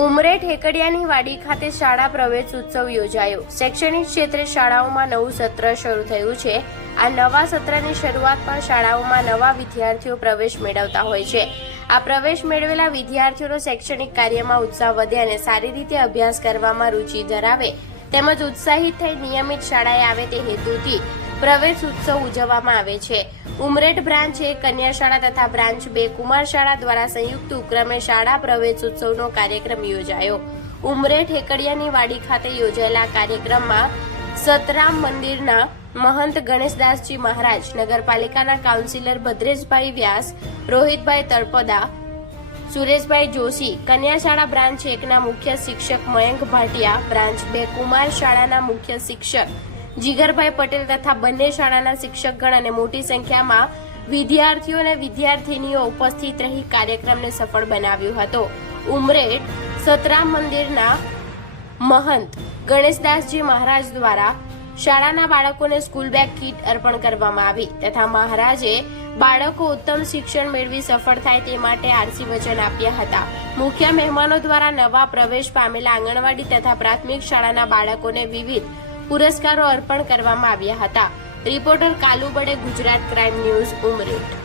ઉમરેઠ ઠેકડિયાની વાડી ખાતે શાળા પ્રવેશ ઉત્સવ યોજાયો. શૈક્ષણિક ક્ષેત્રે શાળાઓમાં નવું સત્ર શરૂ થયું છે. આ નવા સત્રની શરૂઆતમાં શાળાઓમાં નવા વિદ્યાર્થીઓ પ્રવેશ મેળવતા હોય છે. આ પ્રવેશ મેળવેલા વિદ્યાર્થીઓનો શૈક્ષણિક કાર્યમાં ઉત્સાહ વધે અને સારી રીતે અભ્યાસ કરવામાં રુચિ ધરાવે, તેમજ ઉત્સાહિત થઈ નિયમિત શાળાએ આવે તે હેતુથી પ્રવેશ ઉત્સવ ઉજવવામાં આવે છે. ઉમરેઠ બ્રાન્ચ એક કન્યા શાળા તથા બ્રાન્ચ બે કુમાર શાળા દ્વારા સંયુક્ત ઉપક્રમે શાળા પ્રવેશ ઉત્સવનો કાર્યક્રમ યોજાયો. ઉમરેઠ હેકડિયાની વાડી ખાતે યોજાયેલા કાર્યક્રમમાં સતરામ મંદિરના મહંત ગણેશદાસજી મહારાજ, નગરપાલિકાના કાઉન્સિલર ભદ્રેશભાઈ વ્યાસ, રોહિતભાઈ તળપદા, સુરેશભાઈ જોશી કન્યા શાળા બ્રાન્ચ એકના મુખ્ય શિક્ષક મયંક ભાટિયા, બ્રાન્ચ બે કુમાર શાળાના મુખ્ય શિક્ષક જીગરભાઈ પટેલ તથા બંને શાળાના શિક્ષકગણ અને મોટી સંખ્યામાં વિદ્યાર્થીઓ અને વિદ્યાર્થિનીઓ ઉપસ્થિત રહી કાર્યક્રમને સફળ બનાવ્યો હતો. ઉમરેઠ સતરામ મંદિરના મહંત ગણેશદાસજી મહારાજ દ્વારા શાળાના બાળકોને સ્કૂલ બેગ કીટ અર્પણ કરવામાં આવી તથા મહારાજે બાળકો ઉત્તમ શિક્ષણ મેળવી સફળ થાય તે માટે આરસી વચન આપ્યા હતા. મુખ્ય મહેમાનો દ્વારા નવા પ્રવેશ પામેલા આંગણવાડી તથા પ્રાથમિક શાળાના બાળકોને વિવિધ પુરસ્કારો અર્પણ કરવામાં આવ્યા હતા. Reporter Kalubade Gujarat crime news Umreth.